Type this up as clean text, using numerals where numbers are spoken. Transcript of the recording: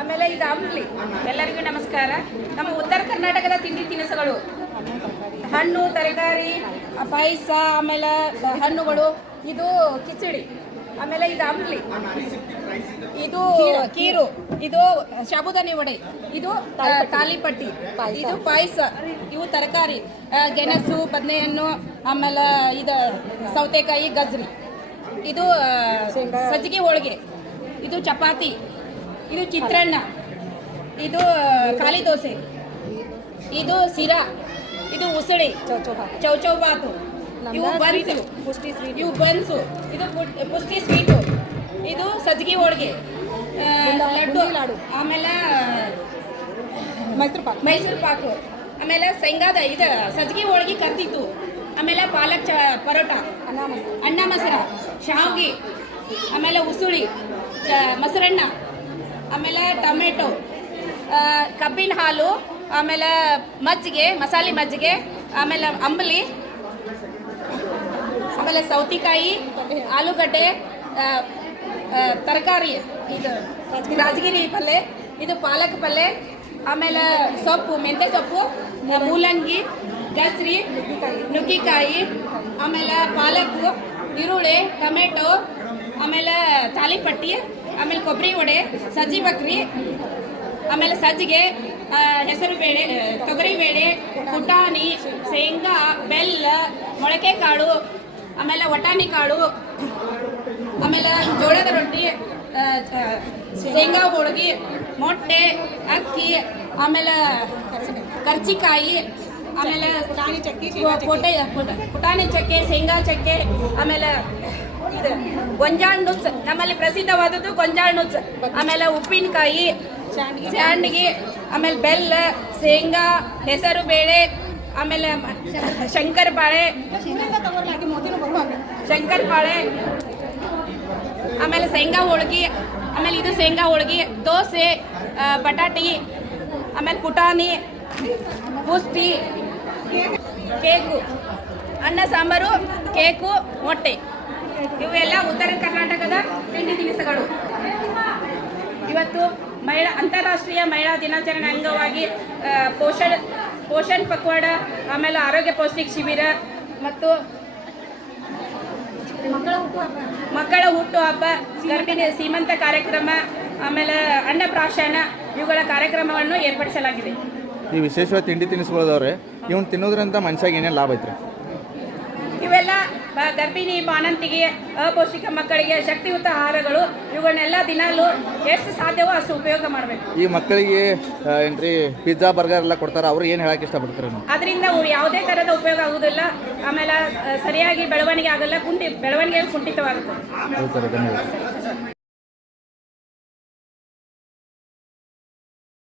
ಆಮೇಲೆ ಇದು ಅಂಬ್ಲಿ. ಎಲ್ಲರಿಗೂ ನಮಸ್ಕಾರ. ನಮ್ಮ ಉತ್ತರ ಕರ್ನಾಟಕದ ತಿಂಡಿ ತಿನಿಸುಗಳು ಹಣ್ಣು ತರಕಾರಿ ಪಾಯಸ, ಆಮೇಲೆ ಹಣ್ಣುಗಳು, ಇದು ಕಿಚಡಿ, ಆಮೇಲೆ ಇದು ಅಂಬ್ಲಿ, ಇದು ಕೀರು, ಇದು ಸಾಬುದಾನಿ ವಡೆ, ಇದು ತಾಲಿಪಟ್ಟಿ, ಇದು ಪಾಯಸ, ಇವು ತರಕಾರಿ ಗೆಣಸು, ಬದನೆಹಣ್ಣು, ಆಮೇಲೆ ಇದು ಸೌತೆಕಾಯಿ, ಗಜ್ರಿ, ಇದು ಸಜ್ಜಿಗೆ ಹೋಳಿಗೆ, ಇದು ಚಪಾತಿ, ಇದು ಚಿತ್ರಾನ್ನ, ಇದು ಖಾಲಿ ದೋಸೆ, ಇದು ಸಿರಾ, ಇದು ಉಸಳಿ, ಚೌಚೌಬಾತು, ಇವು ಬನ್ಸು, ಇದು ಪುಷ್ಟಿ ಸ್ವೀಟು, ಇದು ಸಜ್ಜಿಗೆ ಹೋಳಿಗೆ, ಲಡ್ಡು, ಆಮೇಲೆ ಮೈಸೂರು ಪಾಕು, ಆಮೇಲೆ ಶೇಂಗಾದ ಇದು ಸಜ್ಜಿಗೆ ಹೋಳಿಗೆ ಕರ್ತಿತ್ತು, ಆಮೇಲೆ ಪಾಲಕ್ ಪರೋಟ, ಅನ್ನ ಮಸರ, ಶಾವಿಗೆ, ಆಮೇಲೆ ಉಸುಳಿ, ಮೊಸರನ್ನ, ಆಮೇಲೆ ಟೊಮೆಟೊ, ಕಬ್ಬಿನ ಹಾಲು, ಆಮೇಲೆ ಮಜ್ಜಿಗೆ, ಮಸಾಲೆ ಮಜ್ಜಿಗೆ, ಆಮೇಲೆ ಅಂಬಲಿ, ಆಮೇಲೆ ಸೌತೆಕಾಯಿ, ಆಲೂಗಡ್ಡೆ, ತರಕಾರಿ, ಇದು ರಾಜಗಿರಿ ಪಲ್ಯ, ಇದು ಪಾಲಕ್ ಪಲ್ಯ, ಆಮೇಲೆ ಸೊಪ್ಪು, ಮೆಂತ್ಯ ಸೊಪ್ಪು, ಮೂಲಂಗಿ, ಗಜ್ರಿ, ನುಗ್ಗಿಕಾಯಿ, ಆಮೇಲೆ ಪಾಲಕ್ಕು, ಈರುಳ್ಳಿ, ಟೊಮೆಟೊ, ಆಮೇಲೆ ತಾಲಿಪಟ್ಟಿ, ಆಮೇಲೆ ಕೊಬ್ಬರಿ ವಡೆ, ಸಜ್ಜಿ ಬಕ್ರಿ, ಆಮೇಲೆ ಸಜ್ಜಿಗೆ, ಹೆಸರು ಬೇಳೆ, ತೊಗರಿ ಬೇಳೆ, ಪುಟಾಣಿ, ಶೇಂಗಾ, ಬೆಲ್ಲ, ಮೊಳಕೆ ಕಾಳು, ಆಮೇಲೆ ವಟಾಣಿ ಕಾಳು, ಆಮೇಲೆ ಜೋಳದ ರೊಟ್ಟಿ, ಶೇಂಗಾ ಹೋಳಿಗೆ, ಮೊಟ್ಟೆ, ಅಕ್ಕಿ, ಆಮೇಲೆ ಕರ್ಚಿಕಾಯಿ, ಆಮೇಲೆ ಪುಟಾಣಿ ಚಕ್ಕೆ, ಶೇಂಗಾ ಚಕ್ಕೆ, ಆಮೇಲೆ ಇದು ಗೊಂಜಾಳ ನುಚ್ಚು, ನಮ್ಮಲ್ಲಿ ಪ್ರಸಿದ್ಧವಾದದ್ದು ಗೊಂಜಾಳ ನುಚ್ಚು, ಆಮೇಲೆ ಉಪ್ಪಿನಕಾಯಿ, ಸ್ಯಾಂಡ್ಗಿ, ಆಮೇಲೆ ಬೆಲ್ಲ, ಶೇಂಗಾ, ಹೆಸರು ಬೇಳೆ, ಆಮೇಲೆ ಶಂಕರ ಪಾಳೆ, ಆಮೇಲೆ ಶೇಂಗಾ ಹೋಳ್ಗಿ, ಆಮೇಲೆ ಇದು ಶೇಂಗಾ ಹೋಳ್ಗಿ, ದೋಸೆ, ಬಟಾಟಿ, ಆಮೇಲೆ ಪುಟಾಣಿ, ಪುಷ್ಟಿ, ಕೇಕು, ಅನ್ನ ಸಾಂಬಾರು, ಕೇಕು, ಮೊಟ್ಟೆ, ಇವೆಲ್ಲ ಉತ್ತರ ಕರ್ನಾಟಕದ ತಿಂಡಿ ತಿನಿಸುಗಳು. ಇವತ್ತು ಅಂತಾರಾಷ್ಟ್ರೀಯ ಮಹಿಳಾ ದಿನಾಚರಣೆ ಅಂಗವಾಗಿ ಪೋಷಣ್ ಪಕ್ವಾಡ, ಆಮೇಲೆ ಆರೋಗ್ಯ ಪೌಷ್ಟಿಕ ಶಿಬಿರ ಮತ್ತು ಮಕ್ಕಳ ಹುಟ್ಟು ಹಬ್ಬ, ಗರ್ಭಿಣಿ ಸೀಮಂತ ಕಾರ್ಯಕ್ರಮ, ಆಮೇಲೆ ಅನ್ನಪ್ರಾಶನ, ಇವುಗಳ ಕಾರ್ಯಕ್ರಮವನ್ನು ಏರ್ಪಡಿಸಲಾಗಿದೆ. ಈ ವಿಶೇಷವಾದ ತಿಂಡಿ ತಿನಿಸುಗಳದವ್ರೆ, ಇವನು ತಿನ್ನೋದ್ರಿಂದ ಮನುಷ್ಯಾಗ ಏನೇನು ಲಾಭ ಐತ್ರಿ? ಇವೆಲ್ಲ ಗರ್ಭಿಣಿ, ಬಾಣಂತಿಗೆ, ಅಪೌಷ್ಟಿಕ ಮಕ್ಕಳಿಗೆ ಶಕ್ತಿಯುತ ಆಹಾರಗಳು. ಇವುಗಳನ್ನೆಲ್ಲ ದಿನಾಲು ಎಷ್ಟು ಸಾಧ್ಯವೋ ಅಷ್ಟು ಉಪಯೋಗ ಮಾಡಬೇಕು. ಈ ಮಕ್ಕಳಿಗೆ ಏನ್ರಿ ಪಿಜ್ಜಾ, ಬರ್ಗರ್ ಎಲ್ಲ ಕೊಡ್ತಾರೆ, ಅವ್ರು ಏನು ಹೇಳಕ್ಕೆ ಇಷ್ಟಪಡ್ತಾರೆ? ಅದರಿಂದ ಯಾವುದೇ ಥರದ ಉಪಯೋಗ ಆಗುವುದಿಲ್ಲ, ಆಮೇಲೆ ಸರಿಯಾಗಿ ಬೆಳವಣಿಗೆ ಆಗಲ್ಲ, ಬೆಳವಣಿಗೆ ಕುಂಠಿತವಾಗುತ್ತೆ. ಹೌದು ಸರ್, ಧನ್ಯವಾದ.